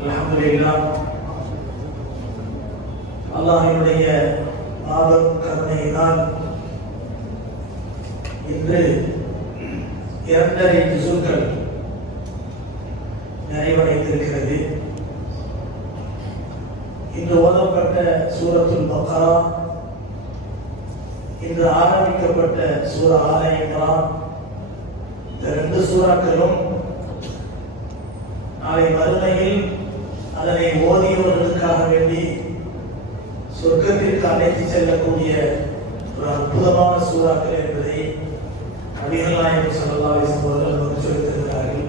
அல்ஹம்துலில்லாஹ். அல்லாஹ்வினுடைய மாபெரும் கருணையினால் இன்று 2.5 ஜுசுக்கள் நிறைவடைந்திருக்கிறது. இன்று ஓதப்பட்ட சூரத்துல் பக்ரா, இன்று ஆரம்பிக்கப்பட்ட சூரா ஆல இம்ரான், இந்த 2 சூறாக்களும் நாளை மறுமையில் அதனை ஓதியவர்களுக்காக வேண்டி சொர்க்கத்திற்கு அழைத்து செல்லக்கூடிய ஒரு அற்புதமான சூறாக்கள் என்பதை நபிகள் நாயகம் ஸல்லல்லாஹு அலைஹி வஸல்லம் நமக்கு சொல்லித் தருகிறார்கள்.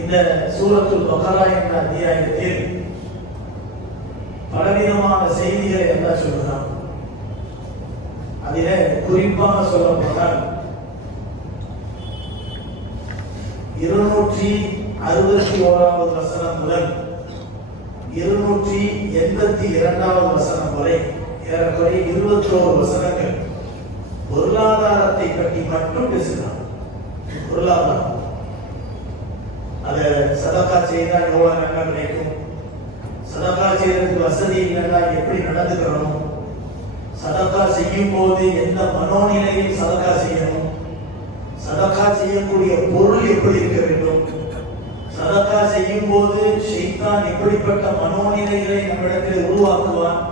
இந்த சூரத்துல் பக்ரா என்ற அத்தியாயத்தில் பலவிதமான செய்திகளை எல்லாம் சொல்கிறான். அதிலே குறிப்பாக சொல்லப்பட்டால் 261வது வசனம் முதல் 282வது வசனம் வரை ஏறக்குறைய 21 வசனங்கள் பொருளாதாரத்தை பற்றி மட்டும் பேசுகிறார். பொருளாதாரம், அதை சதகா செய்தால் எவ்வளவு நன்மை கிடைக்கும், சதகா செய்யறதுக்கு வசதி இல்லைன்னா எப்படி நடந்துக்கணும், சதகா செய்யும் போது எந்த மனோநிலையில் சதகா செய்யணும், சதகா செய்யக்கூடிய பொருள் எப்படி இருக்க வேண்டும், சதகா செய்யும் போது ஷைத்தான் எப்படிப்பட்ட மனோநிலைகளை நம்மிடத்தில் உருவாக்குவான்,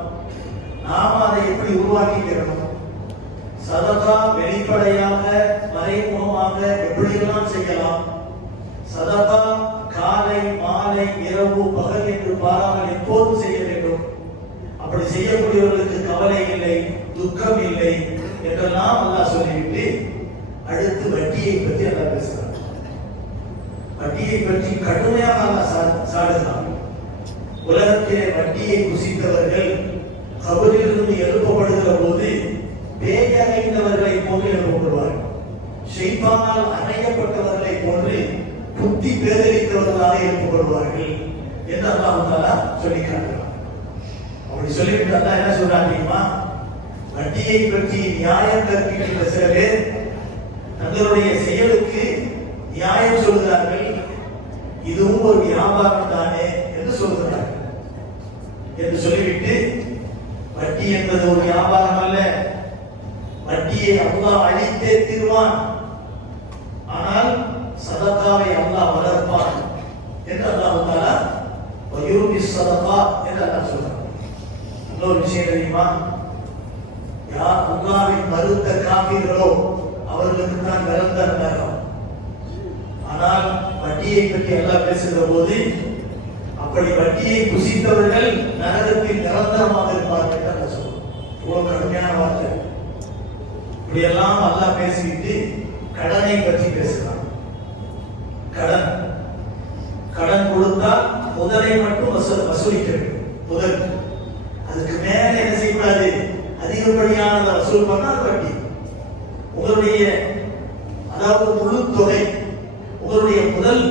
நாம அதை எப்படி உருவாக்கிக்கிறோம், சதகா வெளிப்படையாக மறைமுகமாக எப்படியெல்லாம் செய்யலாம், சதகா காலை மாலை இரவு பகல் என்று பாராமல் எப்போது செய்ய வேண்டும், அப்படி செய்யக்கூடியவர்களுக்கு கவலை இல்லை துக்கம் இல்லை என்றெல்லாம் அல்லாஹ் சொல்லிவிட்டு அடுத்து வட்டியை பற்றி அல்லாஹ் பேசுகிறார். வட்டியை பற்றி கடுமையாக அல்லாஹ் சாடுகிறான். உலகத்திலே வட்டியை புசித்தவர்கள் கபரிலிருந்து எழுப்பப்படுகிற போது பேயடைந்தவர்களை போன்று எழுப்பப்படுவார்கள். ஷைத்தானால் அணையப்பட்டவர்களை போன்று புத்தி பேதலித்தவர்களாக எழுப்பப்படுவார்கள் என்று அல்லாஹ் தஆலா சொல்லி காட்டுகிறார். அப்படி சொல்லிவிட்டு அல்லாஹ் என்ன சொல்றான் தெரியுமா? வட்டியை பற்றி நியாயம் கற்பிக்கின்ற சில பேர் தங்களுடைய செயலுக்கு நியாயம் சொல்கிறார்கள். இதுவும் ஒரு வியாபாரம் தானே என்று சொல்கிறார்கள். என்று சொல்லிவிட்டு வட்டி என்பது ஒரு வியாபாரம் அல்ல, வட்டியை அல்லாஹ் அழித்தே தீர்வான், ஆனால் சதகாவை அல்லாஹ் வளர்ப்பான் என்று அல்லாஹ் தஆலா வயூபி சதகா என்று அல்லாஹ் சொல்றான். இன்னொரு விஷயம் தெரியுமா? யார் அல்லாஹ்வை மறுத்த காஃபிர்களோ அவர்களுக்கு தான் நிரந்தர நரகம். ஆனால் வட்டியை பற்றி அல்லாஹ் பேசுகிற போது அப்படி வட்டியை புசித்தவர்கள் நரகத்தில் நிரந்தரமாக இருப்பார்கள் என்று அல்லாஹ் சொல்றான். இவ்வளவு கடுமையான வார்த்தை. இப்படியெல்லாம் அல்லாஹ் பேசிவிட்டு கடனை பற்றி பேசுகிறான். கடன் கொடுத்தால் முதலை மட்டும் வசூலிக்க வேண்டும். முதல் அதுக்கு மேல என்ன செய்யக்கூடாது, அதிகப்படியானதை வசூல் பண்ணா அது வட்டி. உங்களுடைய அதாவது முழு தொகை, உங்களுடைய முதல்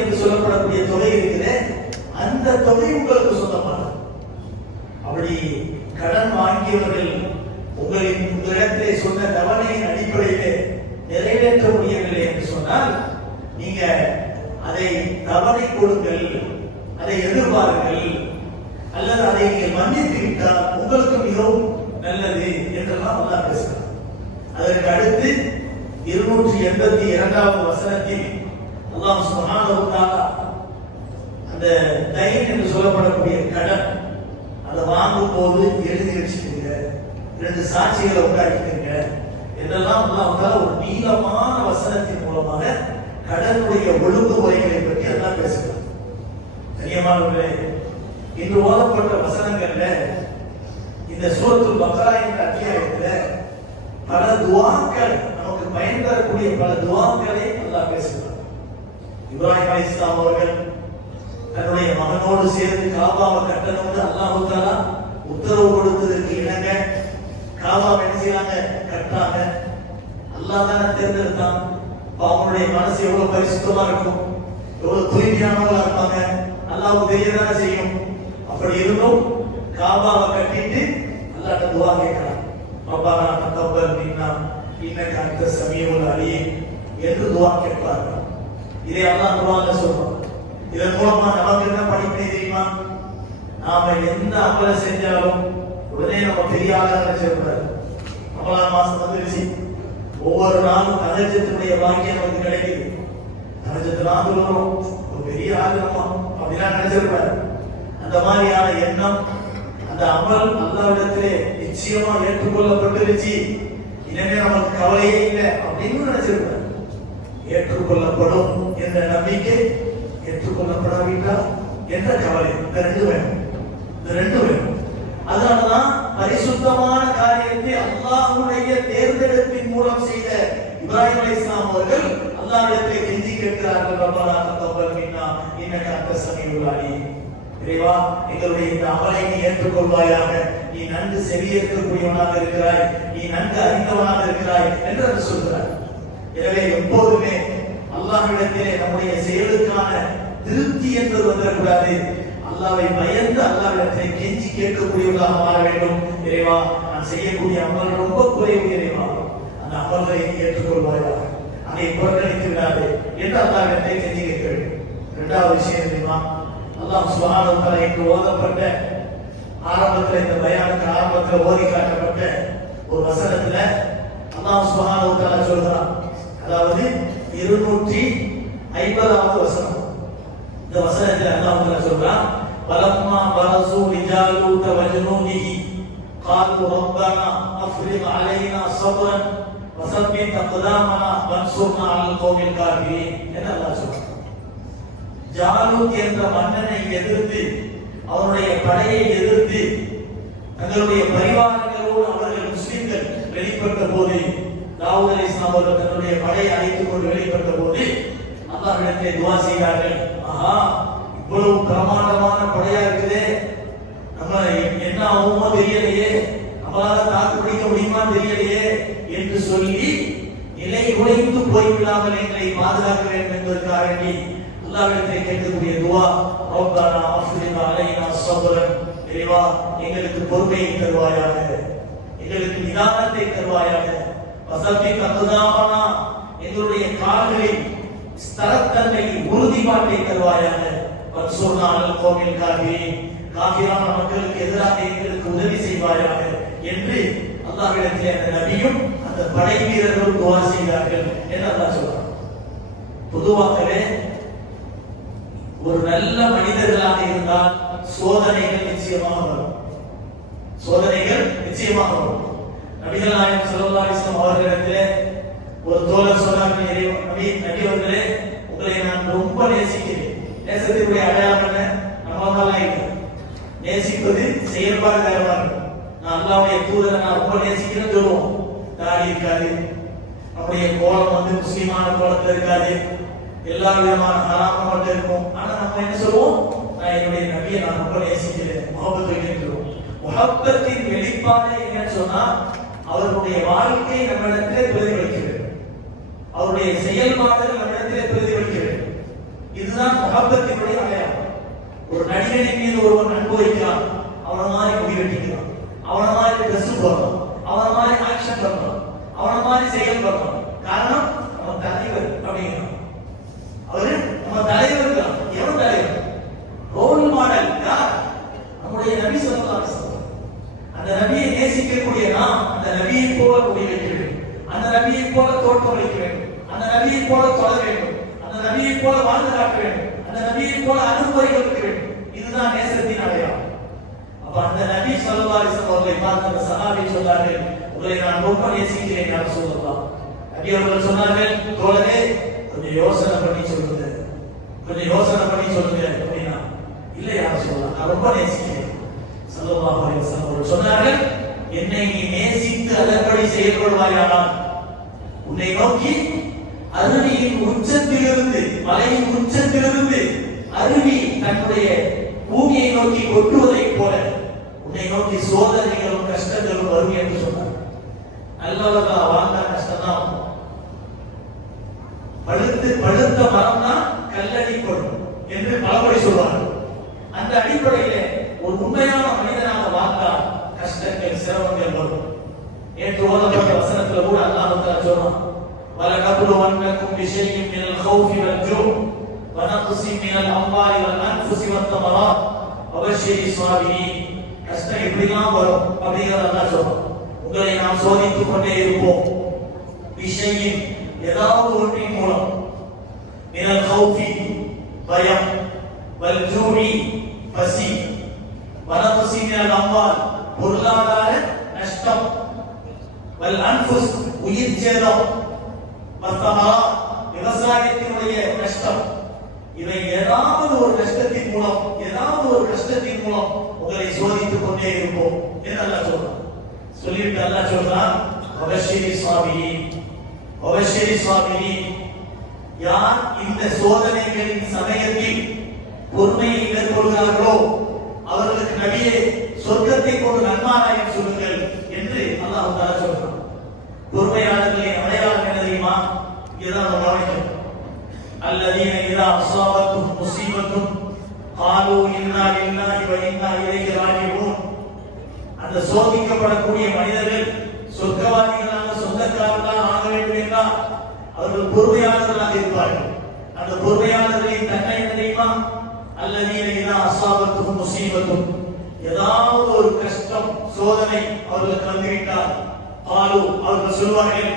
என்று சொல்லப்படக்கூடிய தொகை இருக்கிற அந்த தொகை உங்களுக்கு சொந்தமானது. அப்படி கடன் வாங்கியவர்கள் உங்களிடத்திலே சொன்ன தவணையின் அடிப்படையிலே நிறைவேற்ற முடியவில்லை என்று சொன்னால் நீங்க அதை தவணை கொடுங்கள், அதை எதிர்பாருங்கள், அல்லது அதை நீங்கள் மன்னித்து விட்டால் உங்களுக்கு மிகவும் நல்லது என்றெல்லாம் அல்லாஹ் பேசுகிறார். அதற்கு அடுத்து 282வது வசனத்தில் அல்லாஹ் சுப்ஹானஹு வ தஆலா அந்த தைன் என்று சொல்லப்படக்கூடிய கடன், அதை வாங்கும் போது எழுதி வச்சுக்கோங்க, 2 சாட்சிகளை உண்டாக்கிக்கோங்க என்றெல்லாம் அல்லாஹ் தஆலா ஒரு நீளமான வசனத்தின் மூலமாக கடனுடைய ஒழுங்குமுறைகளை பற்றி அல்லாஹ் பேசுகிறார். கண்ணியமானவர்களே, இன்று ஓதப்பட்ட வசனங்கள்ல இந்த சூரத்துல் பக்ரா என்ற அத்தியாயத்துல பல துஆக்கள், நமக்கு பயன் தரக்கூடிய பல துஆக்களை அல்லாஹ் பேசுகிறார். இப்ராஹிம் அலைஹிஸ்ஸலாம் அவர்கள் தன்னுடைய மகனோடு சேர்ந்து காபாவை கட்டணும்னு அல்லாஹ் தஆலா உத்தரவு கொடுத்ததற்கு இணங்க காபாவை என்ன செய்யறாங்க, கட்டாங்க. அல்லாஹ் தானே தேர்ந்தெடுத்தான். அவங்களுடைய மனசு எவ்வளவு பரிசுத்தமா இருக்கும், எவ்வளவு தூய்மையானவங்களா இருப்பாங்க, அல்லாஹ்வுக்கு தெரியதானே செய்யும். அப்படி இருந்தும் காபாவை கட்டிட்டு அல்லாஹ்ட்ட துஆ கேட்கலாம். ரப்பனா தகப்பல் மின்னா இன்னக அன்த ஸமீஉல் அலீம் என்று துஆ கேட்பார்கள். இதை அல்லாஹ் குர்ஆன்ல சொல்றான். இதன் மூலமா நமக்கு என்ன படிப்பினை தெரியுமா? நாம எந்த அமலை செஞ்சாலும் உடனே நம்ம பெரிய ஆளாக நினைச்சிடக்கூடாது. ரமலான் மாசம் வந்துருச்சு, ஒவ்வொரு நாளும் தகஜத்தினுடைய பாக்கியம் நமக்கு கிடைக்குது. தகஜத்திலாம் சொல்றோம், ஒரு பெரிய ஆள் நம்ம அப்படிலாம் நினைச்சிடக்கூடாது. அந்த மாதிரியான எண்ணம், அந்த அமல் அல்லாஹ்விடத்திலே நிச்சயமா ஏற்றுக்கொள்ளப்பட்டுருச்சு, இனிமே நமக்கு கவலையே இல்லை அப்படின்னு நினைச்சிருக்க. ஏற்றுக்கொள்ளப்படும் என்ற நம்பிக்கை, ஏற்றுக்கொள்ளப்படாவிட்டால் என்ற கவலை, இந்த ரெண்டு வேணும். அதனாலதான் பரிசுத்தமான காரியத்தை அல்லாஹ்வுடைய தேர்ந்தெடுப்பின் மூலம் செய்த இப்ராஹிம் அலைஹிஸ்ஸலாம் அவர்கள் அல்லாஹ்விடத்தை கெஞ்சி கேட்கிறார்கள், ரப்பனா தகப்பல் மின்னா இன்னக அன்த ஸமீஉல் அலீம். இறைவா, எங்களுடைய இந்த அமலை நீ ஏற்றுக்கொள்வாயாக, நீ நன்கு செவியேற்கக்கூடியவனாக இருக்கிறாய், நீ நன்கு அறிந்தவனாக இருக்கிறாய் என்று அவர் சொல்கிறார். எனவே எப்போதுமே அல்லாஹ்விடத்திலே நம்முடைய செயலுக்கான திருப்தி என்பது வந்துடக்கூடாது. அல்லாஹ்வை பயந்து அல்லாஹ்விடத்தை கெஞ்சி கேட்கக்கூடியவர்களாக மாற வேண்டும். இறைவா, நான் செய்யக்கூடிய அமல் ரொம்ப குறைவு, இறைவா அந்த அமல்களை நீ ஏற்றுக்கொள்வாயாக, அதை புறக்கணித்து விடாது என்று அல்லாஹ்விடத்தை கெஞ்சி கேட்க வேண்டும். இரண்டாவது விஷயம் தெரியுமா? அல்லாஹ் சுப்ஹானஹு வ தஆலா இங்கு ஓதப்பட்ட ஆரம்பத்தில், இந்த பயானுக்கு ஆரம்பத்தில் ஓதி காட்டப்பட்ட ஒரு வசனத்துல அல்லாஹ் சுப்ஹானஹு வ தஆலா சொல்றான், அதாவது 250வது வசனம். இந்த வசனத்தில் அல்லாஹ் தஆலா சொல்றான், பலம்மா பரசு லிஜாலூத வஜனூனிஹி قالوا ربنا افرغ علينا صبرا وثبت اقدامنا وانصرنا على القوم الكافرين என்று அல்லாஹ் சொல்றான். ஜாலூத் என்ற மன்னனை எதிர்த்து, அவருடைய படையை எதிர்த்து தங்களுடைய பரிவாரங்களோடு அவர்கள் முஸ்லிம்கள் வெளிப்பட்ட போது, தாவூத் அலைஹிஸ்ஸலாம் அவர்கள் தன்னுடைய படையை அழைத்துக் கொண்டு வெளிப்பட்ட போது அல்லாஹ்விடத்திலே துஆ செய்தார்கள். ஆஹா, இவ்வளவு பிரமாண்டமான படையா இருக்குதே, நம்ம என்ன ஆகுமோ தெரியலையே, நம்மளால தாக்கு பிடிக்க முடியுமா தெரியலையே என்று சொல்லி நிலை குலைந்து போய்விடாமல் எங்களை பாதுகாக்க வேண்டும் என்பதற்காக வேண்டி அல்லாஹ்விடத்திலே கேட்கக்கூடிய துஆ, ரப்பனா அஃப்ரிக் அலைனா ஸப்ரன், இறைவா எங்களுக்கு பொறுமையை தருவாயாக, எங்களுக்கு நிதானத்தை தருவாயாக, வஸபித் அக்தாமனா எங்களுடைய கால்களில் ஸ்திரத்தன்மை உறுதிப்பாட்டை தருவாயாக, வன்சுர்னா அலல் கௌமில் காஃபிரீன் காஃபிரான மக்களுக்கு எதிராக எங்களுக்கு உதவி செய்வாயாக என்று அல்லாஹ்விடத்திலே அந்த நபியும் அந்த படை வீரர்களும் துஆ செய்தார்கள் என்று அல்லாஹ் சொல்றான். பொதுவாகவே ஒரு நல்ல மனிதர்களாக இருந்தால் சோதனைகள் நிச்சயமாக வரும். நபிகள் நாயகம் ஸல்லல்லாஹு அலைஹி வஸல்லம் அவர்களிடத்திலே ஒரு தோழர் சொன்னார்கள், நபி அவர்களே, உங்களை நான் ரொம்ப நேசிக்கிறேன். நேசத்தினுடைய அடையாளம் என்ன? நம்மளால நேசிப்பது செயல்பாடு வேறமா இருக்கும். நான் அல்லாஹ்வுடைய தூதரை நான் ரொம்ப நேசிக்கிறேன்னு சொல்லுவோம், தாடி இருக்காது, நம்முடைய கோலம் முஸ்லிமான கோலத்துல இருக்காது, எல்லா விதமான ஹராமும் மட்டும் இருக்கும். ஆனா நம்ம என்ன சொல்லுவோம்? நான் என்னுடைய நபியை நான் ரொம்ப நேசிக்கிறேன், முஹப்பத் வைக்கிறோம். முஹப்பத்தின் வெளிப்பாடு என்னன்னு சொன்னா, அவருடைய வாழ்க்கை நம்மிடத்திலே பிரதிபலிக்கிறது, அவருடைய செயல்பாடுகள் நம்மிடத்திலே பிரதிபலிக்கிறது. இதுதான் முஹப்பத்தினுடைய அடையாளம். ஒரு நடிகனின் மீது ஒருவன் அன்பு வைக்கிறான், அவனை மாதிரி முடி வெட்டிக்கிறான், அவனை மாதிரி ட்ரெஸ் போடுறான், அவனை மாதிரி ஆக்ஷன் பண்றான், அவனை மாதிரி செயல் பண்றான். காரணம், நம்ம தலைவர் அப்படிங்கிறான். அவரு நம்ம தலைவர் தான். எவன் தலைவர்? ரோல் மாடல் யார்? நம்முடைய நபி ஸல்லல்லாஹு அலைஹி வஸல்லம். அந்த நபியை நேசிக்கக்கூடிய நாம் அந்த நபியை போல முடி வைக்க வேண்டும், அந்த நபியை போல தோற்றம் வைக்க வேண்டும், அந்த நபியை போல தொழ வேண்டும், அந்த நபியை போல வாழ்ந்து காட்ட வேண்டும், அந்த நபியை போல அனுபவங்கள் இருக்க வேண்டும். இதுதான் நேசத்தின் அடையாளம். அப்ப அந்த நபி ஸல்லல்லாஹு அலைஹி வஸல்லம் அவர்களை பார்த்து அந்த சஹாபி சொன்னார்கள், உங்களை நான் ரொம்ப நேசிக்கிறேன் யார் சொல்லலாம். நபி அவர்கள் சொன்னார்கள், தோழரே கொஞ்சம் யோசனை பண்ணி சொல்லுங்க அப்படின்னா, இல்லை யார் சொல்லலாம், நான் ரொம்ப நேசிக்கிறேன். ஸல்லல்லாஹு அலைஹி வஸல்லம் அவர்கள் சொன்னார்கள், என்னை நீ நேசித்து அதன்படி செயல்படுவாயானால் உன்னை நோக்கி அருவியின் உச்சத்திலிருந்து, மலையின் உச்சத்திலிருந்து அருவி தன்னுடைய பூமியை நோக்கி கொட்டுவதை போல உன்னை நோக்கி சோதனைகளும் கஷ்டங்களும் வரும் என்று சொன்னார். நல்லவர்களா வாழ்ந்தா கஷ்டம் தான். பழுத்த மரம் தான் கல்லடிப்படும் என்று பலமுறை சொல்வார்கள். அந்த அடிப்படையிலே ஒரு உண்மையான மனிதனாக வாழ்ந்தால் கஷ்டங்கள் சிரமங்கள் வரும். நேற்று ஓதப்பட்ட வசனத்துல கூட அல்லாஹ் தஆலா சொல்றான், وَلَنَبْلُوَنَّكُمْ بِشَيْءٍ مِنَ الْخَوْفِ وَالْجُوعِ வனக்ஸி மினல் அம்வாலி வல் அன்ஃபுஸி வத்தமராத் வபஷிரி ஸாபிரீன். கஷ்டம் எப்படிலாம் வரும் அப்படிங்கறத அல்லாஹ் சொல்றான். உங்களை நாம் சோதித்துக் கொண்டே இருப்போம். விஷயம் ஏதாவது ஒன்றின் மூலம் மினல் கௌஃபி பயம், வல் ஜூஇ பசி, வனக்ஸி மினல் அம்வால் பொருளாதார நஷ்டம், வல் அன்ஃபுஸ் உயிர் சேதம், வத்தமராத் விவசாயத்தினுடைய நஷ்டம். இவை ஏதாவது ஒரு கஷ்டத்தின் மூலம் உங்களை சோதித்துக் கொண்டே இருப்போம் என்று அல்லாஹ் சொல்றான். சொல்லிட்டு அல்லாஹ் சொல்றான் வபஷிரி ஸாபிரீன். யார் இந்த சோதனைகளின் சமயத்தில் பொறுமையை மேற்கொள்கிறார்களோ அவர்களுக்கு நபியே சொர்க்கத்தை கொண்டு நன்மாராயம் சொல்லுங்கள் என்று அல்லாஹ் தஆலா சொல்றான். பொறுமையாளர்களின் அடையாளம் என்ன தெரியுமா? இதுதான் கவனிக்கணும். அல்லதீன இதா அஸாபத்துஹும் முஸீபத்துன் காலூ இன்னா லில்லாஹி வ இன்னா இலைஹி ராஜிஊன். அந்த சோதிக்கப்படக்கூடிய மனிதர்கள் சொர்க்கவாதிகளாக சொந்தக்காரர்களாக ஆக வேண்டும் என்றால் அவர்கள் பொறுமையாளர்களாக இருப்பார்கள். அந்த பொறுமையாளர்களின் தன்மை என்ன தெரியுமா? அல்லதீன இதா அஸாபத்துஹும் முஸீபத்துன், ஏதாவது ஒரு கஷ்டம் சோதனை அவர்களுக்கு வந்துவிட்டால் காலூ அவர்கள் சொல்வார்கள்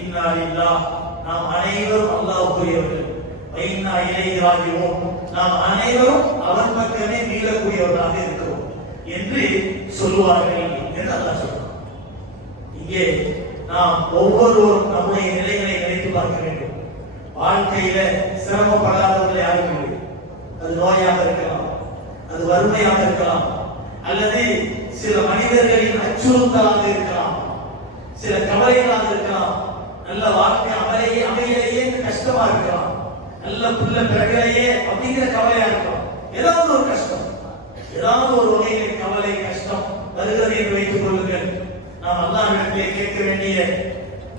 இன்னா லில்லாஹ், நாம் அனைவரும் அல்லாஹ்வுக்குரியவர்கள், வ இன்னா இலைஹி ராஜிஊன், நாம் அனைவரும் அவன் பக்கமே மீளக்கூடியவர்களாக இருக்கிறோம் என்று சொல்வார்கள் என்று அல்லாஹ் சொல்றான். இங்கே நாம் ஒவ்வொருவரும் நம்முடைய நிலைகளை நினைத்து பார்க்க வேண்டும். வாழ்க்கையில சிரமப்படாதவர்கள் யாரும் இல்லை. அது நோயாக இருக்கலாம், அது வறுமையாக இருக்கலாம், அல்லது சில மனிதர்களின் அச்சுறுத்தலாக இருக்கலாம், சில கவலைகளாக இருக்கலாம், நல்ல வாழ்க்கை அமையிலேயே கஷ்டமா இருக்கலாம், நல்ல புள்ள பிறகுலேயே அப்படிங்கிற கவலையா இருக்கலாம். ஏதாவது ஒரு கஷ்டம், ஏதாவது ஒரு வகையில் கவலை கஷ்டம் வருகிறது என்று வைத்துக் கொள்ளுங்கள். நாம் அல்லாஹ்விடத்திலே கேட்க வேண்டிய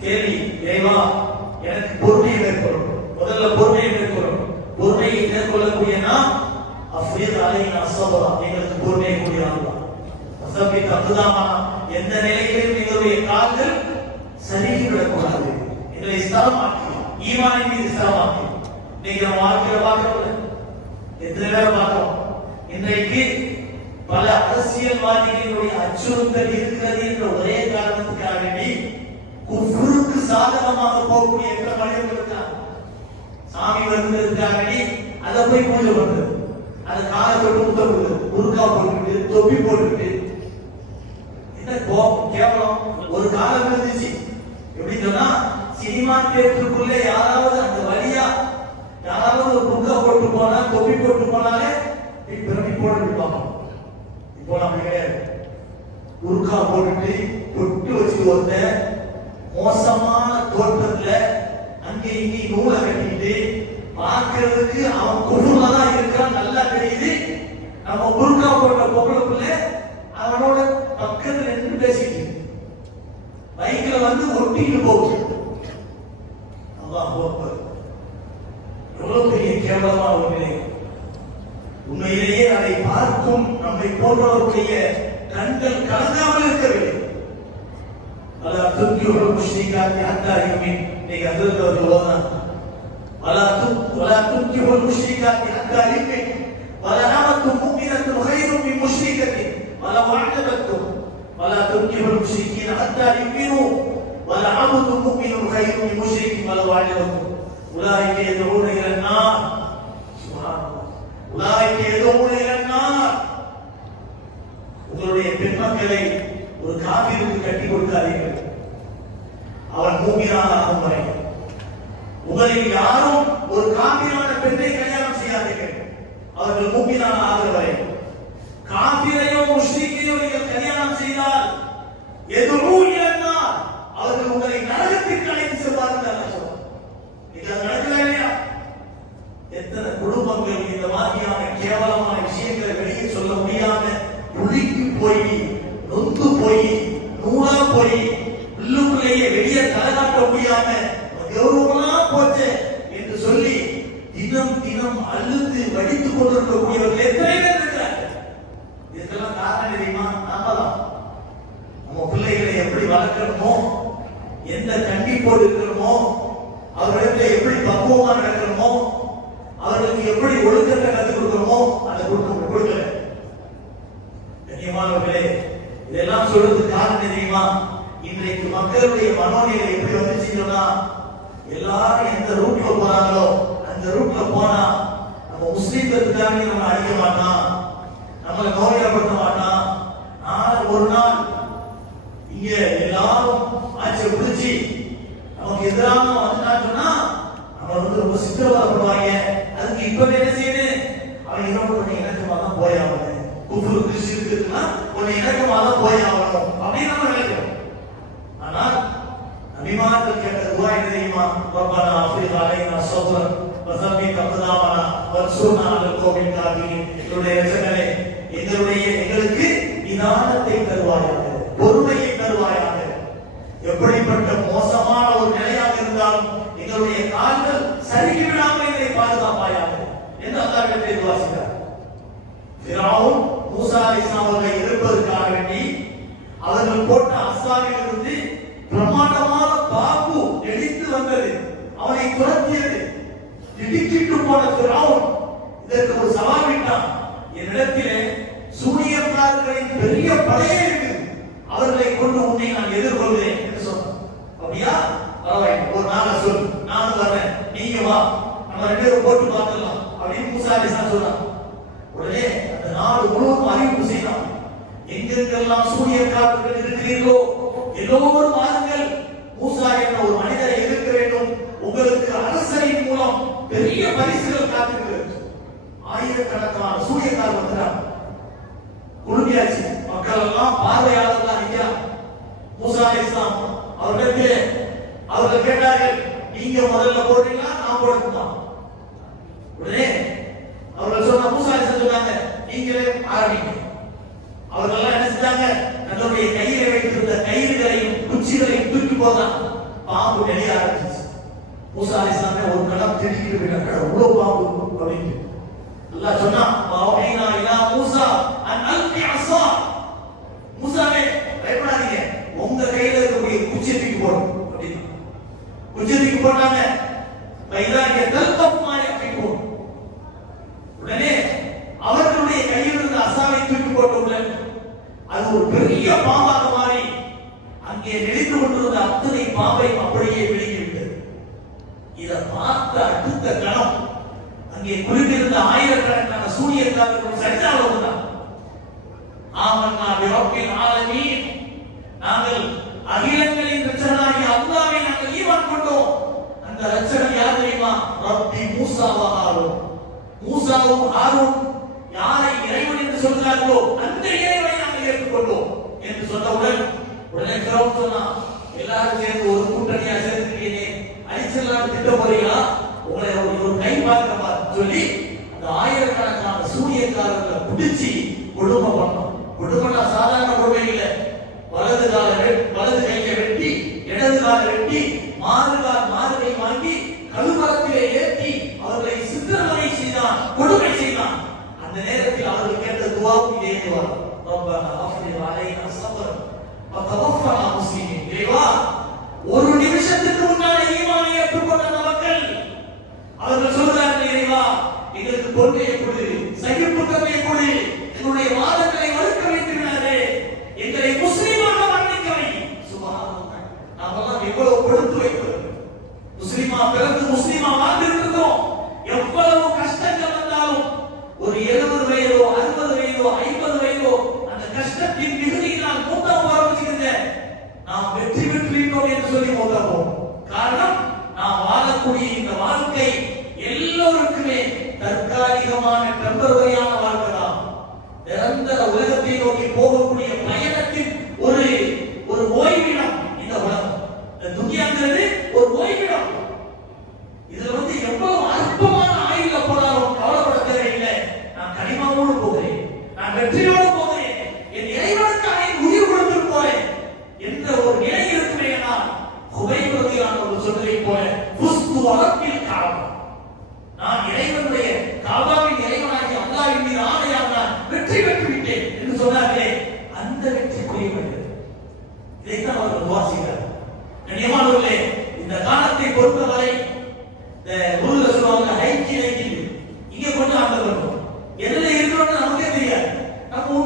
கேள்வி, இறைவா எனக்கு பொறுமையை மேற்கொள்ளும். முதல்ல பொறுமையை மேற்கொள்ளும். பொறுமையை மேற்கொள்ளக்கூடிய நாம் அஃபீத் அலைனா ஸப்ரா, எங்களுக்கு பொறுமையை கூடிய அல்லாஹ். வஸபித் அக்தாமா, எந்த நிலையிலும் எங்களுடைய கால்கள் சரிந்து விடக்கூடாது. எங்களை ஸ்திரமாக்கி, ஈமானின் மீது ஸ்திரமாக்கி. இன்னைக்கு நம்ம வாழ்க்கையில பார்க்கிறோம், எத்தனை பேர் பார்க்கிறோம், இன்றைக்கு பல அரசியல்வாதிகளுடைய அச்சுறுத்தல் இருக்கிறது என்ற ஒரே காரணத்துக்காக வேண்டி குஃப்ருக்கு சாதகமாக போகக்கூடிய எத்தனை மனிதர்கள் இருக்காங்க. சாமி வருகிறதுக்காக வேண்டி அதை போய் பூஜை பண்றது, அது காலத்தோடு முத்தப்படுது, உருக்கா போட்டுக்கிட்டு தொப்பி போட்டுக்கிட்டு, என்ன கேவலம். ஒரு காலம் இருந்துச்சு, எப்படி சொன்னா சினிமா தியேட்டருக்குள்ளே யாராவது அந்த வழியா யாராவது ஒரு புக்கா போட்டு போனா தொப்பி போட்டு போனாலே பிறப்பி போட்டு விடுவாங்க. இப்போ நம்ம கிடையாது. உருக்கா போட்டுட்டு பொட்டு வச்சு ஒருத்த மோசமான தோற்றத்துல அங்கே இங்கே நூலை கட்டிட்டு பார்க்கிறதுக்கு அவன் குழுல தான் இருக்கிறான், நல்லா தெரியுது. நம்ம உருக்கா போட்ட பொருளுக்குள்ள அவனோட பக்கத்துல நின்று பேசிட்டு பைக்ல வந்து ஒட்டிட்டு போகுது. அல்லாஹ் அக்பர். எவ்வளவு பெரிய கேவலமான ஒரு நிலை. உண்மையிலேயே அதை பார்க்கும் நம்மை போன்றவர்களுடைய கண்கள் கலங்காமல் இருக்கவில்லை. வலா துன்கிஹுல் முஷ்ரிகாத்தி ஹத்தா யுமின், நீங்க அதிர்ந்தவர்கள் ஓதுறாங்க. வலா துன்கிஹுல் முஷ்ரிகாத்தி ஹத்தா யுமின் வலா அமத்தும் முஃமினத்துன் கைரும் மின் முஷ்ரிகத்தின் வலா அஅஜபத்தும் வலா துன்கிஹுல் முஷ்ரிகீன ஹத்தா யுமினு வலா அமத்தும் முஃமினுன் கைரும் மின் முஷ்ரிகின் வலா அஅஜபத்தும் உலாயிக யதுஊன இலன் நார். சுப்ஹானல்லாஹ். உலாயிக யதுஊன இலன் நார். உங்களுடைய பெண்மக்களை ஒரு காபிருக்கு கட்டி கொடுக்காதீர்கள், அவன் மூமினாக ஆகும் வரை. உங்களில் யாரும் ஒரு காபிரான பெண்ணை கல்யாணம் செய்யாதீர்கள், அவர்கள் மூமினாக ஆகிற வரை. காபிரையோ முஷ்ரிக்கையோ நீங்கள் கல்யாணம் செய்தால் எதுவும் இல்லைன்னா அவர்கள் உங்களை நரகத்திற்கு அழைத்து செல்வார்கள். இது நடக்கல இல்லையா? எத்தனை குடும்பங்கள் இந்த மாதிரியான கேவலமான விஷயங்களை வெளியே சொல்ல முடியாம புளிக்கு போய் நொந்து போய் நூலா போய் உள்ளுக்குள்ளேயே வெளியே தலைகாட்ட முடியாம கௌரவமா போச்சு என்று சொல்லி தினம் தினம் அழுது வடித்துக் கொண்டிருக்கக்கூடியவர்கள் எத்தனை பேர் இருக்கிறார்கள். இதுக்கெல்லாம் காரணம் தெரியுமா? நாம தான். நம்ம பிள்ளைகளை எப்படி வளர்க்கணுமோ, எந்த கண்டிப்போடு இருக்கணுமோ, அவர்களிடத்தில் எப்படி பக்குவமா நடக்கணுமோ, அவர்களுக்கு முஸ்லீம்களுக்காக நம்ம அழிக்க மாட்டான், நம்மளை நோயப்படுத்த மாட்டான். நான் ஒரு நாள் இங்க எல்லாரும் ஆட்சியை பிடிச்சி நமக்கு எதிராக வந்துட்டான்னு சொன்னா நம்ம ரொம்ப சித்திரவதைப்படுவாங்க. அதுக்கு இப்ப என்ன செய்யணும்? அவன் இன்னொரு உன்னை இணக்கமா தான் போயாகணும், குஃப்ரு கிறிஸ்டியனுக்குன்னா உன்னை இணக்கமா தான் போயாகணும் அப்படின்னு நம்ம நினைக்கிறோம். ஆனால் நபிமார்கள் கேட்ட துஆ என்ன தெரியுமா? ரப்பனா அஃப்ரிக் அலைனா ஸப்ரன் வஸப்பித் அக்தாமனா வன்சுர்னா அலல் கௌமில் காஃபிரின். எங்களுடைய இரட்சகனே, எங்களுக்கு நிதானத்தை தருவாயாக, பொறுமையை தருவாயாக. எப்படிப்பட்ட மோசமான ஒரு நிலையாக இருந்தாலும் எங்களுடைய கால்கள் சறுக்கி விடாமல் எங்களை பாதுகாப்பாயாக என்று அல்லாஹ்விடத்தில் துஆ செய்தார். ஃபிரௌன் மூசா அலைஹிஸ்ஸலாம் அவர்களை எதிர்ப்பதற்காக வேண்டி அவர்கள் போட்ட அஸ்ஸாவில் இருந்து பிரமாண்டமான பாம்பு நெடித்து வந்தது, அவனை துரத்தியது. திடுக்கிட்டு போன ஃபிரௌன் இதற்கு ஒரு சவால் விட்டான். என்னிடத்திலே சூனியக்காரர்களின் பெரிய படையே இருக்கு, அவர்களை கொண்டு உன்னை நான் எதிர்கொள்வேன் என்று சொன்னான். அப்படியா? பரவாயில்லை, ஒரு நாளை சொல், நானும் வரேன், நீங்க வா, நம்ம ரெண்டு பேரும் போட்டு பார்த்துடலாம் அப்படின்னு மூசா அலைஹிஸ்ஸலாம் சொன்னான். உடனே அந்த நாடு முழுவதும் அறிவிப்பு செய்தான், எங்கெங்கெல்லாம் சூனியக்காரர்கள் இருக்கிறீர்களோ எல்லோரும் வாருங்கள், மூசா என்ற ஒரு மனிதரை எதிர்க்க வேண்டும், உங்களுக்கு அரசரின் மூலம் பெரிய பரிசுகள் காத்திருக்கிறது. ஆயிரக்கணக்கான சூனியக்காரர் வந்தார், குழுமியாச்சு, மக்கள் எல்லாம் பார்வையாளர்களா நிற்கிறார். மூசா அலைஹிஸ்ஸலாம் அவர்கள் கேட்டார்கள், நீங்க முதல்ல போடுறீங்களா நான் போடணுமா? உடனே அவர்கள் சொன்ன மூசா அலைஹிஸ்ஸலாம் சொன்னாங்க, நீங்களே ஆரம்பிங்க. அவர்கள் என்ன செஞ்சாங்க? தன்னுடைய கையில வைத்திருந்த கயிறுகளையும் குச்சிகளையும் தூக்கி போதான் பாம்பு வெளிய ஆரம்பிச்சு. மூசா அலைஹிஸ்ஸலாம் ஒரு கணம் திடுக்கிட்டு போயிட்டாங்க, அவ்வளவு பாம்பு அப்படின்னு. அல்லாஹ் சொன்னா, வஹைனா இலா மூசா அன் அல்கி அஸா, மூசாவே பயப்படாதீங்க, உங்க கையில இருக்கக்கூடிய குச்சியை தூக்கி போடுங்க அப்படின்னு. குச்சியை தூக்கி போட்டாங்க. வைதாகிய தல்கப் மாயக்கிக்கும். உடனே அவர்களுடைய கையில் இருந்த அசாவை தூக்கி போட்டவுடன் அது ஒரு பெரிய பாம்பாக மாறி அங்கே நெளிந்து கொண்டிருந்த அத்தனை பாம்பை அப்படியே விழுங்கிவிட்டது. இதை பார்த்த அடுத்த கணம் அங்கே குளிர்ந்திருந்த ஆயிரக்கணக்கான சூனியக்காரர்கள் சஜ்ஜாவில் வந்தார். ஆமன்னா பிரப்பில் ஆலமீன், நாங்கள் அகிலங்களின் இரட்சகனாகிய அல்லாஹ்வை நாங்கள் ஈமான் கொண்டோம். அந்த இரட்சகன் யார் தெரியுமா? ரப்பி மூசா வ ஹாரூன். மூசாவும் ஹாரூன் யாரை இறைவன் என்று சொல்கிறார்களோ அந்த இறைவனை நாங்கள் ஏற்றுக்கொண்டோம் என்று சொன்னவுடன் உடனே ஃபிரௌன் சொன்னான், எல்லாரும் சேர்ந்து ஒரு கூட்டணியா சேர்ந்துட்டீங்க, அழிச்சலாம் திட்டம் போறீங்களா? உங்களை ஒரு கை பார்க்க சொல்லி அந்த ஆயிரக்கணக்கான சூனியக்காரர்களை பிடிச்சி கொடுமை பண்ணோம். கொடுமைனா சாதாரண கொடுமை இல்லை. வலது கையை வெட்டி இடது காலை வெட்டி மாறுகை வாங்கி கழுமரத்திலே ஏற்றி அவர்களை சித்திரவதை செய்தான், கொடுமை செய்தான். அந்த நேரத்தில் அவர்கள் கேட்ட துஆவும் இதே துஆ, ரப்பனா அஃப்ரிக் அலைனா ஸப்ரன் வ தவஃபனா முஸ்லிமீன். தேவா, ஒரு நிமிஷத்துக்கு முன்னாடி ஈமானை ஏற்றுக்கொண்ட மக்கள் அவர்கள் சொல்றார்கள், இறைவா எங்களுக்கு பொறுமையை கொடு, சகிப்புத்தன்மையை கொடு, எங்களுடைய வாதங்களை மறுக்க வைத்திருக்கிறாரே, எங்களை முஸ்லிமாக மன்னிக்க வை. சுப்ஹானல்லாஹ், நாமெல்லாம் எவ்வளவு கொடுத்து வைக்கிறோம். முஸ்லிமா பிறந்து முஸ்லிமா வாழ்ந்திருக்கிறோம். எவ்வளவு கஷ்டங்கள் வந்தாலும் ஒரு 70 வயதோ 60 வயதோ 50 வயதோ அந்த கஷ்டத்தின் மிகுதியினால் மூத்தம் ஆரம்பிச்சிருந்த நாம் வெற்றி பெற்றிருக்கோம் என்று சொல்லி மூத்தம். காரணம், நாம் வாழக்கூடிய இந்த வாழ்க்கை எல்லோருக்குமே தற்காலிகமான டெம்பரரியான வாழ்க்கை தான். நிரந்தர உலகத்தை நோக்கி போகக்கூடிய பயணத்தின் ஒரு ஓய்விடம் இந்த உலகம். இந்த துன்யாங்கிறது ஒரு ஓய்விடம். இதுல எவ்வளவு அற்பமான ஆயுள போனாலும் கவலைப்பட தேவையில்லை. நான் கனிமாவோடு போகிறேன், நான் வெற்றியோடு போகிறேன், என் இறைவனுக்காக என் உயிர் கொடுத்து போறேன் என்ற ஒரு நிலை இருக்குமே. குபைரதியான ஒரு சொல்லை போல புஸ்து வரப்பில் காலம், நான் இறைவனுடைய காபாவின் இறைவனாகி அல்லாஹ்வின் மீது ஆணையாக நான் வெற்றி பெற்று விட்டேன் என்று சொன்னார்களே, அந்த வெற்றிக்குரியவர்கள். இதைத்தான் அவர்கள் வாசிக்கிறார். கண்ணியமானவர்களே, இந்த காலத்தை பொறுத்தவரை இந்த ஊர்ல சொல்லுவாங்க ஹைக்கி இங்க கொண்டு ஆண்டவர் எதுல இருக்கிறோம்னு நமக்கே தெரியாது. நம்ம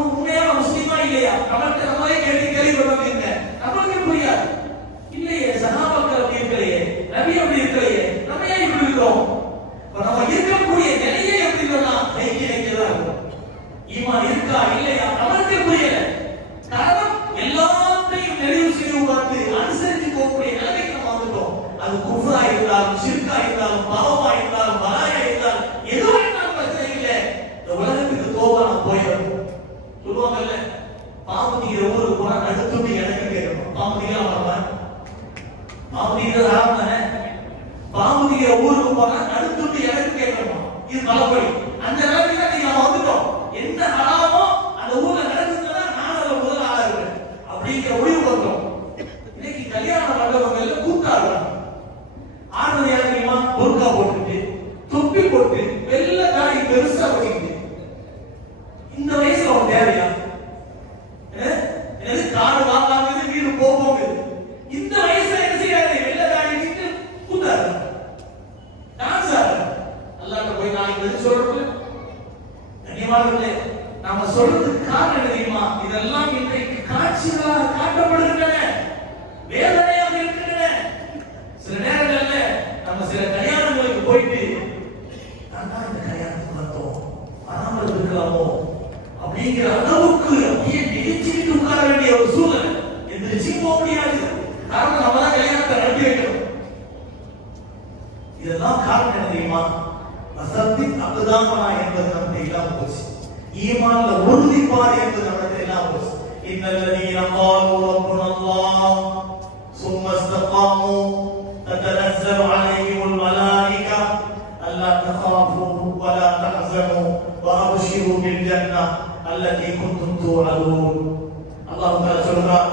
சொல்றோம்ல கண்ணியமானவர்களே, நாம சொல்றதுக்கு காரணம் என்ன தெரியுமா? இதெல்லாம் இன்றைக்கு காட்சிகளாக காட்டப்படுகின்றன, வேதனையாக இருக்கின்றன. சில நேரங்கள்ல நம்ம சில கல்யாணங்களுக்கு போயிட்டு நான் இந்த கல்யாணத்துக்கு வந்தோம் வராமல் இருக்கலாமோ அப்படிங்கிற அளவுக்கு அப்படியே நினைச்சுக்கிட்டு உட்கார வேண்டிய ஒரு சூழல். எந்திரிச்சு போக முடியாது. காரணம் நம்ம தான் கல்யாணத்தை நடத்தி வைக்கணும். இதெல்லாம் காரணம் என்ன தெரியுமா? வசத்தின் அபதாமனா என்பது நமக்கு இல்லாம போச்சு. ஈமான்ல உறுதிப்பாடு என்பது நமக்கு இல்லாம போச்சு. இன்னல்லதீன காலூ ரப்புனல்லாஹ் சும்ம இஸ்தகாமூ ததனஸ்ஸலு அலைஹிமுல் மலாயிகா அல்லா தகாஃபூ வலா தஹ்ஸனூ வஅப்ஷிரூ பில் ஜன்னah அல்லதி குன்தும் துஅதூன். அல்லாஹ் தஆலா சொல்றார்,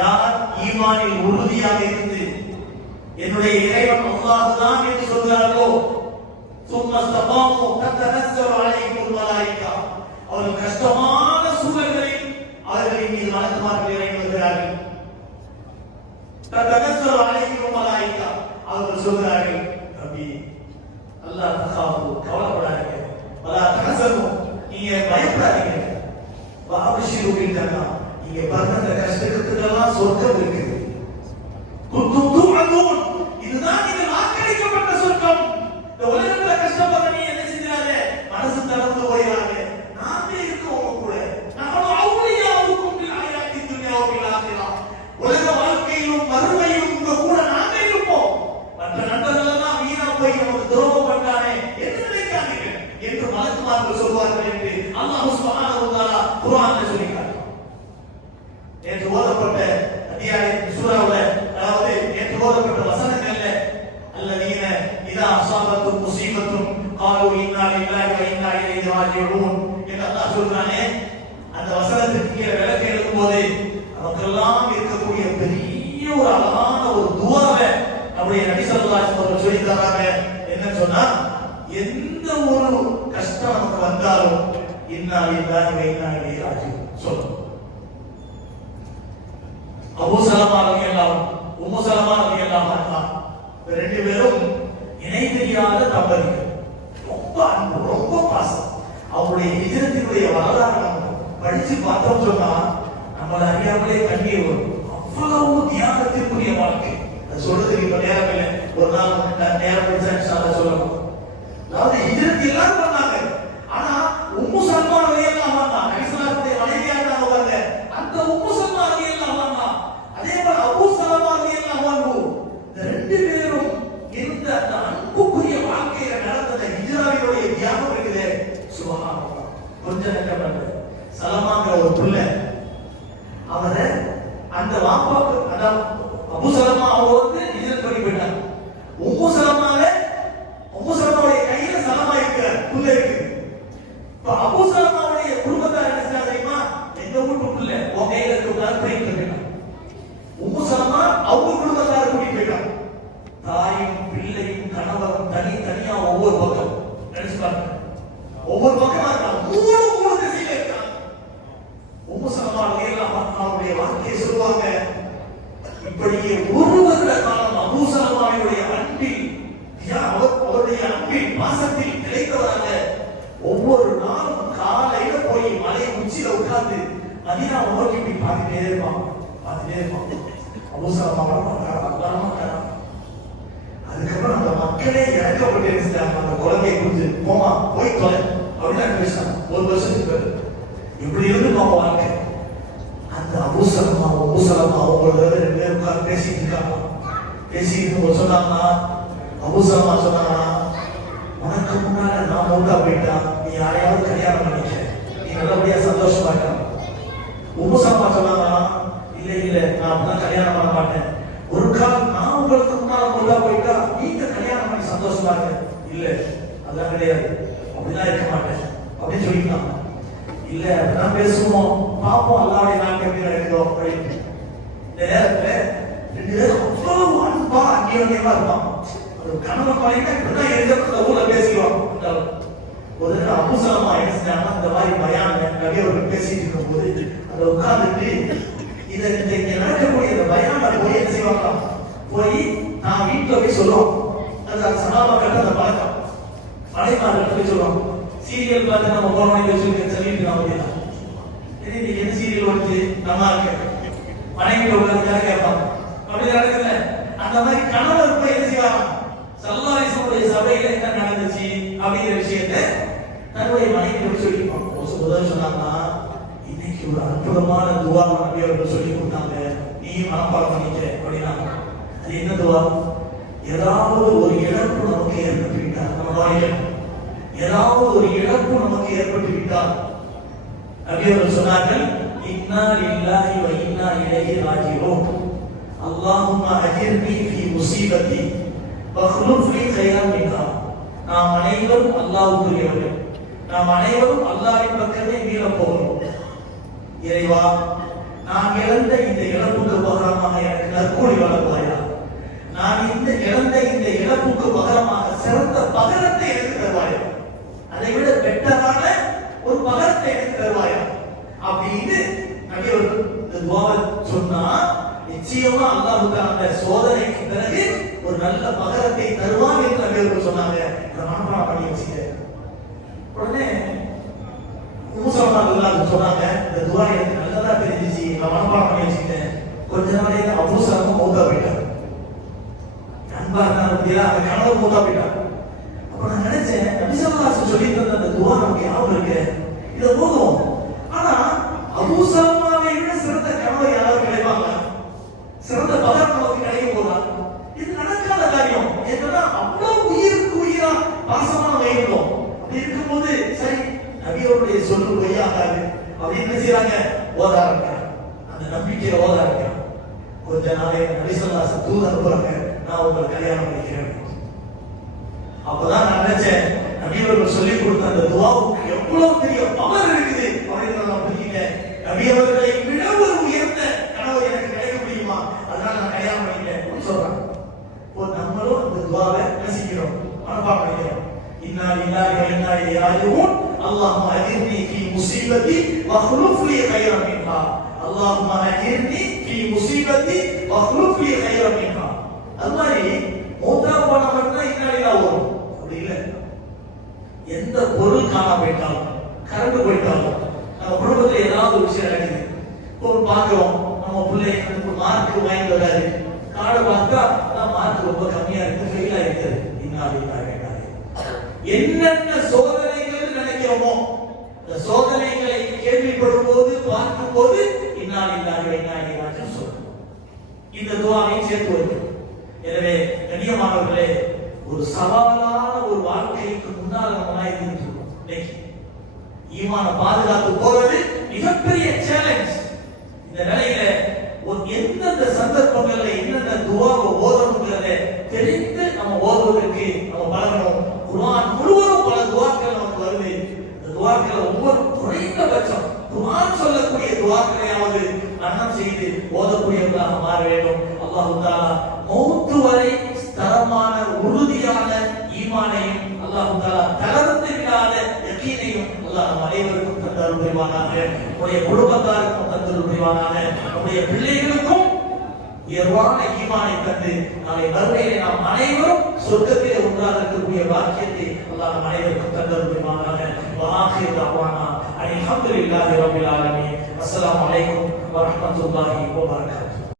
யார் ஈமானில் உறுதியாக இருந்து என்னுடைய இறைவன் அல்லாஹ் தான் என்று சொல்கிறார்களோ, சும்ம இஸ்தகாமூ ததனஸ்ஸலு அலைஹிமுல் மலாயிகா, அவர்கள் கஷ்டமான சூழல்களில் அவர்களின் மீது மலக்குமார்கள் இறங்கி வருகிறார்கள். ததனஸ்ஸலு அலைஹிமுல் மலாயிகா, அவர்கள் சொல்கிறார்கள், ரப்பி அல்லாஹ் தகாஃபு, கவலைப்படாதீங்க, வலா தஹ்ஸனு, நீங்க பயப்படாதீங்க, வஅப்ஷிரூ பில் ஜன்னah, நீங்க பர்ற கஷ்டத்துக்கெல்லாம் சொர்க்கம் இருக்குது. குன்தும் துஅதூன், இதுதான் நீங்கள் வாக்களிக்கப்பட்ட சொர்க்கம். இந்த உலகத்துல கஷ்டப்படுற நீ என்ன செஞ்சாத மனசு தளர்ந்து போயிடாத, நாமே இருக்கோம் உங்க கூட. நஹனு அவுலியாவுக்கும் பில் ஹயாத்தி துன்யா வ பில் ஆখিরাহ, உலக வாழ்க்கையிலும் மறுமையிலும் உங்க கூட நாமே இருப்போம். மற்ற நண்பர்கள் எல்லாம் வீணா போய் நமக்கு துரோகம் பண்ணானே என்று நினைக்காதீங்க என்று மலக்குமார்கள் சொல்வார்கள் என்று அல்லாஹ் சுப்ஹானஹு வ தஆலா குர்ஆன்ல சொல்லியிருக்கார். நேற்று ஓதப்பட்ட அத்தியாயம் சூராவுல, அதாவது நேற்று ஓதப்பட்ட வசனங்கள்ல அல்லதீன இதா அஸாபத்தும் முஸீபத்தும் காலூ இன்னா லில்லாஹி வ இன்னா இலைஹி ராஜிஊன் என்று அல்லாஹ் சொல்றானே, அந்த வசனத்துக்கு கீழே விளக்கம் எழுதும்போது நமக்கெல்லாம் இருக்கக்கூடிய பெரிய ஒரு அழகான ஒரு துஆவை நம்முடைய நபி ஸல்லல்லாஹு அலைஹி வஸல்லம் சொல்லி தராங்க. என்னன்னு சொன்னா, எந்த ஒரு கஷ்டம் நமக்கு வந்தாலும் இன்னா லில்லாஹி வ இன்னா இலைஹி ராஜிஊன் சொல்லணும். அபூ சலமா ரலியல்லாஹு உம்மு சலமா ரலியல்லாஹு அன்ஹா ரெண்டு பேரும் இணை தெரியாத தம்பதிகள். ரொம்ப அன்பு, ரொம்ப பாசம். அவருடைய ஹிஜ்ரத்தினுடைய வரலாறு நம்ம படிச்சு பார்த்தோம் சொன்னா நம்மள அறியாமலே கண்ணீர் வரும். அவ்வளவு தியாகத்திற்குரிய வாழ்க்கை. அது சொல்றதுக்கு இப்ப நேரம் இல்லை. ஒரு நாள் நேரம் படிச்சா இன்ஷாஅல்லாஹ் சொல்லணும். அதாவது ஹிஜ்ரத் எல்லாரும் பண்ணாங்க. ஆனா உம்மு சலமா ரலியல்லாஹு அன்ஹா நபிஸல்லாஹுடைய மனைவியா இருந்தாங்க. அந்த உம்மு சலமா ரலியல்லாஹு அன்ஹா, அதே போல அபூ சலமா ரலியல்லாஹு அன்ஹு, இந்த ரெண்டு பேரும் இருந்த அந்த அன்புக்குரிய வாழ்க்கையில நடந்த ஹிஜ்ராவினுடைய தியாகம் இருக்குது. சுப்ஹானல்லாஹ். கொஞ்சம் நெஞ்சம் சலமாங்கிற ஒரு பிள்ளை, அவரை அந்த வாப்பாக்கு, அதாவது அபூ சலமா அவங்க வந்து ஹிஜ்ரத் பண்ணி போயிட்டாங்க. உம்மு சலமாவுடைய கையில சலமா இருக்கிற பிள்ளை இருக்கு. இப்ப அபூ சலமாவுடைய குடும்பத்தார் என்ன செய்யறாங்க தெரியுமா? எங்க வீட்டு பிள்ளை உன் கையில இருக்கிறாரு போயிட்டு இருக்காங்க. உம்மு சலமா அவங்க குடும்பத்தார கூட்டிட்டு போயிட்டாங்க. தாயும் பிள்ளையும் கணவரும் தனியா ஒவ்வொரு பக்கம் நினைச்சு பாருங்க. ஒவ்வொரு பக்கமா இருக்காங்க. மூணு திசையில இருக்காங்க. உம்மு சலமா அவருடைய வாழ்க்கையை சொல்லுவாங்க, இப்படியே ஒரு வருட காலம் அபூ சலமாவுடைய அன்பில், அவருடைய அன்பில் பாசத்தில் நிலைத்தவராக ஒவ்வொரு நாளும் காலையில போய் மலை உச்சியில உட்கார்ந்து மதீனாவை நோக்கி போய் பார்த்துட்டே இருப்பாங்க. அபூ சலமா வரமாட்டாரா. அதுக்கப்புறம் அந்த மக்களே இறக்கப்பட்டு இருந்துட்டாங்க. அந்த குழந்தையை குறித்து போமா போய் தொலை அப்படின்னு பேசினாங்க. ஒரு வருஷத்துக்கு இப்படி இருந்து நம்ம வாழ்க்கை. அந்த அபூ சலமா அவங்களோட ரெண்டு பேரும் உட்கார்ந்து பேசிட்டு இருக்காங்க. பேசிட்டு சொன்னாங்கன்னா, அபூ சலமா சொன்னாங்கன்னா, உனக்கு முன்னால நான் மூட்டா போயிட்டா, நீ யாரையாவது கல்யாணம் பண்ணிக்க, நீ நல்லபடியா சந்தோஷமா இருக்க. உம்மு சலமா சொன்னாங்கன்னா, இல்ல நான் அப்படிதான் கல்யாணம் பண்ண மாட்டேன். ஒரு காலம் நான் உங்களுக்கு முன்னால மூட்டா போயிட்டா நீங்க கல்யாணம் பண்ணி சந்தோஷமா இருக்க. இல்ல அதெல்லாம் கிடையாது, அப்படிதான் இருக்க மாட்டேன் அப்படின்னு சொல்லிக்கலாம். இல்ல அப்படிதான் பேசுவோம், பாப்போம் அல்லாஹ்வுடைய நாள் எப்படி நடக்குதோ அப்படின்னு. இந்த நேரத்துல ரெண்டு பேரும் அவ்வளவு அன்பா அந்நியமா இருப்பாங்க. ஒரு கணவன் மனைவி இப்படிதான் இருக்கிற ஊர்ல பேசிக்குவாங்க. ஒரு அபூ சலமா என்ன செஞ்சாங்கன்னா, இந்த மாதிரி பயான் நபி அவர்கள் பேசிட்டு இருக்கும் போது அதை உட்கார்ந்துட்டு இதை இங்க நடக்கக்கூடிய இந்த பயானை போய் என்ன செய்வாங்களாம், போய் நான் வீட்டுல போய் சொல்லுவோம். அந்த சகாபாக்கள் அந்த பழக்கம், மனைமார்கள் போய் சொல்லுவாங்க, சீரியல் பார்த்து நம்ம போனோம் சொல்லிட்டு அப்படின்னா இன்னைக்கு என்ன சீரியல் ஓடுது நல்லா இருக்கு மனைவி உள்ளதுக்காக கேட்பாங்க. அப்படி நடக்குது. அந்த மாதிரி கணவர் போய் என்ன செய்வாங்க, சல்லல்லாஹு சபையில என்ன நடந்துச்சு அப்படிங்கிற விஷயத்தை தன்னுடைய மனைவி சொல்லிப்பாங்க. முதல் சொன்னாங்கன்னா, இன்னைக்கு ஒரு அற்புதமான துவா நபி அவர்கள் சொல்லி கொடுத்தாங்க, நீ மனப்பாடம் பண்ணிக்க அப்படின்னா. அது என்ன துவா? ஏதாவது ஒரு இழப்பு நமக்கு ஏற்பட்டு விட்டால், நம்ம வாழ்க்கையில் ஏதாவது ஒரு இழப்பு நமக்கு ஏற்பட்டு விட்டால் நபி அவர்கள் சொன்னார்கள், இன்னா லில்லாஹி வ இன்னா இலைஹி ராஜிஊன். அல்லாஹும்ம அஜிர்னி ஃபீ முஸீபத்தி வக்லுஃப் லீ கைரன் மின்ஹா. நாம் அனைவரும் அல்லாஹ்வுக்குரியவர்கள், நாம் அனைவரும் அல்லாஹ்வின் பக்கமே மீள போகிறோம். இறைவா, நான் இழந்த இந்த இழப்புக்கு பகரமாக எனக்கு நற்கூலி வழங்குவாயா. நான் இந்த இழந்த இந்த இழப்புக்கு பகரமாக சிறந்த பகரத்தை எனக்கு தருவாயா. அதை விட பெட்டரான ஒரு பகரத்தை எனக்கு தருவாயா அப்படின்னு நபி அவர்கள் இந்த துஆவை சொன்னா, நிச்சயமா அல்லாஹ் அந்த சோதனைக்கு பிறகு ஒரு நல்ல பகரத்தை தருவான் என்று நபி அவர்கள் சொன்னாங்க. இதை மனப்பாடம் பண்ணி வச்சுக்க. உடனே மூசா சொன்னாங்க, இந்த துஆ எனக்கு நல்லதா தெரிஞ்சிச்சு, நான் மனப்பாடம் பண்ணி வச்சுக்கிட்டேன். கொஞ்ச நாளைக்கு அபூ சலமா மௌத்தா போயிட்டார். அன்பா இருந்தா அந்த கணவர் மௌத்தா போயிட்டார். அப்ப நான் நினைச்சேன், நபி ஸல்லல்லாஹு அலைஹி வஸல்லம் சொல்லி தந்த அந்த துஆ நமக்கு ஞாபகம் இருக்கு, இது போதும். ஆனா அபூ சலமாவை விட சிறந்த கணவர் யாராவது கிடைப்பாங்களா? சிறந்த பகர் நமக்கு கிடைக்க போதா? இது நடக்காத காரியம். ஏன்னா அவ்வளவு உயிருக்கு உயிரா பாசமான வைக்கிறோம். அப்படி இருக்கும்போது சரி, நபியோருடைய சொல்லு பொய்யாகாது அப்படின்னு என்ன செய்யறாங்க, ஓத ஆரம்பிக்கிறாங்க. அந்த நம்பிக்கையை ஓத ஆரம்பிக்கிறாங்க. கொஞ்ச நாளே நபி ஸல்லல்லாஹு அலைஹி வஸல்லம் தூது அனுப்புறாங்க, நான் உங்களை கல்யாணம் பண்ணிக்கிறேன். அப்பதான் நான் நினைச்சேன், நபியவர்கள் சொல்லிக் கொடுத்த அந்த துஆவுக்கு எவ்வளவு பெரிய பவர் இருக்குது அப்படின்னு நான் புரிஞ்சுக்கிட்டேன். நபியவர்களை விட ஒரு உயர்ந்த கனவு எனக்கு கிடைக்க முடியுமா, அதனால நான் கல்யாணம் பண்ணிக்கிறேன் சொல்றாங்க. இப்போ நம்மளும் அந்த துஆவை ரசிக்கிறோம், மனப்பாடம் பண்ணிக்கிறோம். இன்னா லில்லாஹி வ இன்னா இலைஹி ராஜிஊன். அல்லாஹும்ம அஜிர்னி ஃபீ முஸீபத்தி வக்லுஃப் லீ கைரன் மின்ஹா. அல்லாஹும்ம அஜிர்னி ஃபீ முஸீபத்தி வக்லுஃப் லீ கைரன் மின்ஹா. அது மாதிரி மௌத்தா போன மட்டும் இன்னா லில்லாஹி வரும். அப்படி இல்லை, எந்த பொருள் காண போயிட்டாலும், கரண்ட் போயிட்டாலும், நம்ம குடும்பத்தில் ஏதாவது ஒரு விஷயம் நடக்குது. ஒரு பார்க்கிறோம், நம்ம பிள்ளைங்க மார்க் வாங்கி வராது, கார்டை பார்த்தா மார்க் ரொம்ப கம்மியா இருக்கு, ஃபெயில் ஆயிருக்குது. என்னென்ன சோதனைகள் நினைக்கிறோமோ, இந்த சோதனைகளை கேள்விப்படும் போது பார்க்கும் போது சொல்லணும். இந்த துஆவை சேர்த்து வருது. எனவே கண்ணியமானவர்களே, ஒரு சவாலான ஒரு வாழ்க்கைக்கு முன்னால் நம்ம இருந்துருக்கோம். இன்னைக்கு ஈமான பாதுகாத்து போறது மிகப்பெரிய சேலஞ்ச். இந்த நிலையில ஒரு எந்தெந்த சந்தர்ப்பங்கள்ல என்னென்ன துஆவை ஓதணுங்கிறத தெரிந்து நம்ம ஓதுவதற்கு நம்ம பழகணும். குர்ஆன் முழுவதும் பல துஆக்கள் நமக்கு வருது. இந்த துஆக்களை ஒவ்வொரு குறைந்தபட்சம் குர்ஆன் சொல்லக்கூடிய துஆக்களையாவது மனனம் செய்து ஓதக்கூடியவர்களாக மாற வேண்டும். அல்லாஹ் தஆலா மௌத் வரை தரமான உறுதியான ஈமானையும் அல்லாஹ் தஆலா தளர்ந்து விடாத யகீனையும் அல்லாஹ் நம் அனைவருக்கும் தந்தருள் புரிவானாக. நம்முடைய குடும்பத்தாருக்கும் தந்தருள் புரிவானாக. நம்முடைய பிள்ளைகளுக்கும் உயர்வான ஈமானை தந்து நாளை மறுமையிலே நாம் அனைவரும் சொர்க்கத்திலே ஒன்றாக இருக்கக்கூடிய பாக்கியத்தை அல்லாஹ் நம் அனைவருக்கும் தந்தருள் புரிவானாக. வஆகிரு தஅவானா அல்ஹம்துலில்லாஹி ரப்பில் ஆலமீன். அஸ்ஸலாமு அலைக்கும் வரஹ்மத்துல்லாஹி வபரகாத்துஹு.